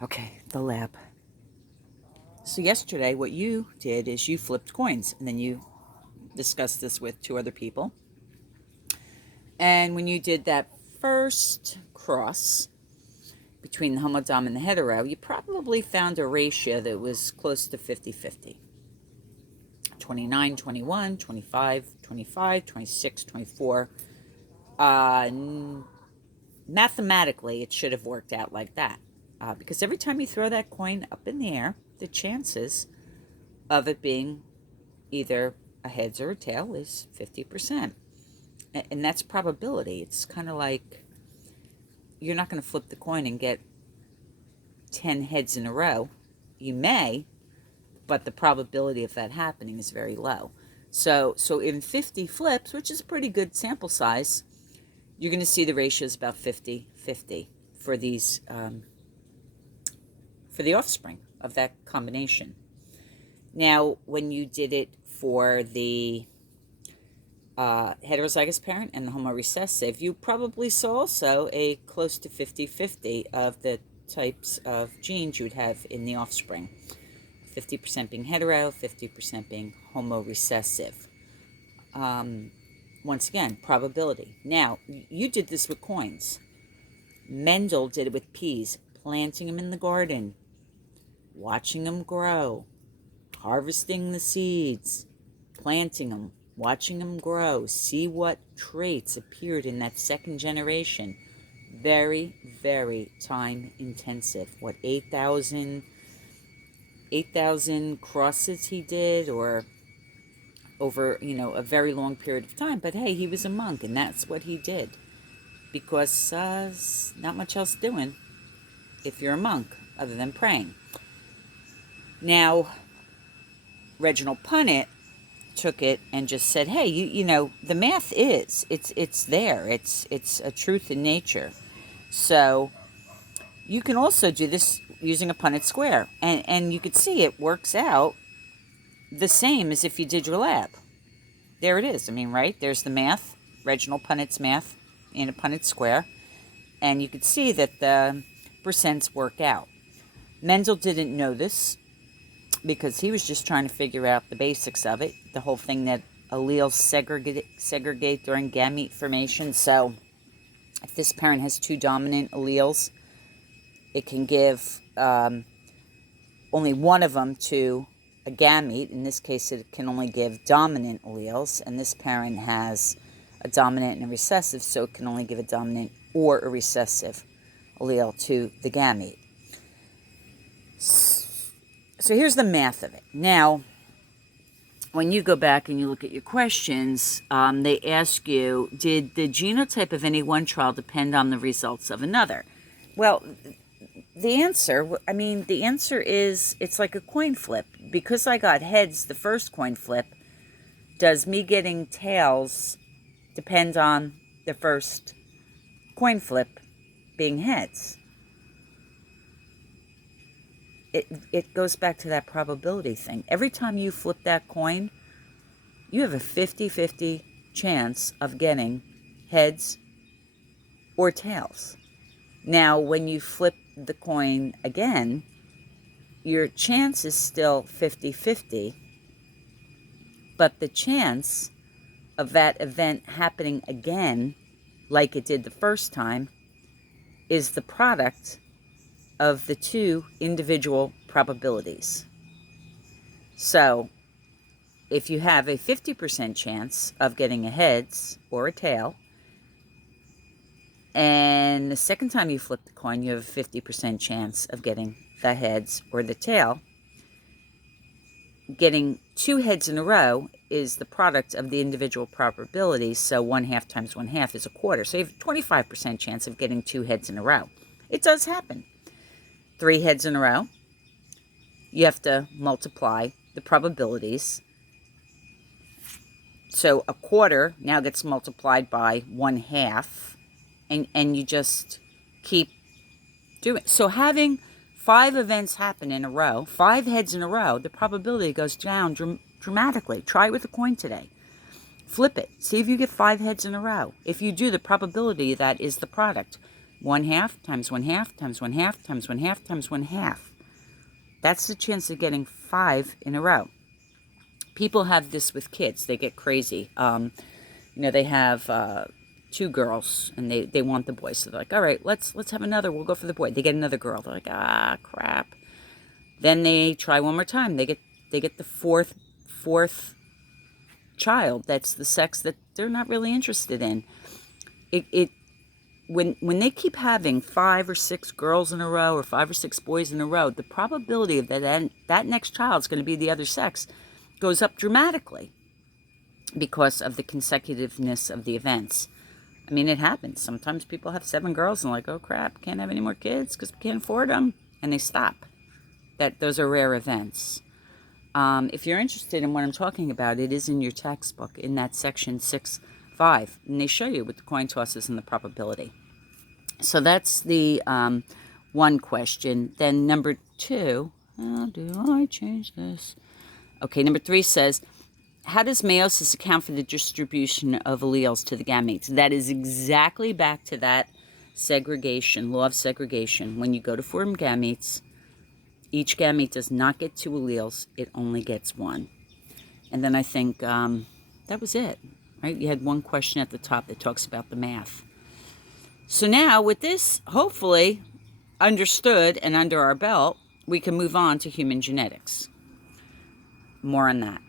Okay, the lab. So yesterday, what you did is you flipped coins, and then you discussed this with two other people. And when you did that first cross between the homodom and the hetero, you probably found a ratio that was close to 50-50. 29, 21, 25, 25, 26, 24. Mathematically, it should have worked out like that. Because every time you throw that coin up in the air, the chances of it being either a heads or a tail is 50%. And that's probability. It's kind of like you're not going to flip the coin and get 10 heads in a row. You may, but the probability of that happening is very low. So in 50 flips, which is a pretty good sample size, you're going to see the ratio is about 50-50 for these, for the offspring of that combination. Now, when you did it for the heterozygous parent and the homorecessive, you probably saw also a close to 50-50 of the types of genes you would have in the offspring. 50% being hetero, 50% being homorecessive. Once again, probability. Now, you did this with coins. Mendel did it with peas, planting them in the garden, watching them grow, harvesting the seeds, planting them, watching them grow, see what traits appeared in that second generation. Very, very time intensive. What, 8,000 crosses he did, or over, a very long period of time. But hey, he was a monk, and that's what he did. Because not much else doing if you're a monk, other than praying. Now, Reginald Punnett took it and just said, hey, the math it's there. It's a truth in nature. So you can also do this using a Punnett square. And you could see it works out the same as if you did your lab. There it is. I mean, right? There's the math, Reginald Punnett's math in a Punnett square. And you could see that the percents work out. Mendel didn't know this because he was just trying to figure out the basics of it. The whole thing that alleles segregate during gamete formation. So if this parent has two dominant alleles, it can give only one of them to a gamete. In this case, it can only give dominant alleles. And this parent has a dominant and a recessive, so it can only give a dominant or a recessive allele to the gamete. So here's the math of it. Now, when you go back and you look at your questions, they ask you, did the genotype of any one trial depend on the results of another? Well, the answer is it's like a coin flip. Because I got heads the first coin flip, does me getting tails depend on the first coin flip being heads? It goes back to that probability thing. Every time you flip that coin, you have a 50-50 chance of getting heads or tails. Now, when you flip the coin again, your chance is still 50-50, but the chance of that event happening again, like it did the first time, is the product of the two individual probabilities. So, if you have a 50% chance of getting a heads or a tail, and the second time you flip the coin, you have a 50% chance of getting the heads or the tail, getting two heads in a row is the product of the individual probabilities, so 1/2 times 1/2 is a quarter. So you have a 25% chance of getting two heads in a row. It does happen. 3 heads in a row, you have to multiply the probabilities. So a quarter now gets multiplied by 1/2, and you just keep doing it. So having 5 events happen in a row, 5 heads in a row, the probability goes down dramatically. Try it with a coin today. Flip it. See if you get 5 heads in a row. If you do, the probability of that is the product. 1/2 times 1/2 times 1/2 times 1/2 times 1/2. That's the chance of getting 5 in a row. People have this with kids. They get crazy. They have 2 girls, and they want the boy. So they're like, all right, let's have another. We'll go for the boy. They get another girl. They're like, crap. Then they try one more time. They get the fourth child. That's the sex that they're not really interested in. When they keep having 5 or 6 girls in a row or 5 or 6 boys in a row, the probability of that next child is going to be the other sex goes up dramatically because of the consecutiveness of the events. I mean, it happens. Sometimes people have 7 girls and like, oh crap, can't have any more kids because we can't afford them, and they stop. Those are rare events. If you're interested in what I'm talking about, it is in your textbook in that section 6.5, and they show you with the coin tosses and the probability. So that's the one question. Then number 2, how do I change this? Okay, number 3 says, how does meiosis account for the distribution of alleles to the gametes? That is exactly back to that segregation, law of segregation. When you go to form gametes, each gamete does not get 2 alleles. It only gets 1. And then I think that was it, right? You had one question at the top that talks about the math. So now with this, hopefully, understood and under our belt, we can move on to human genetics. More on that.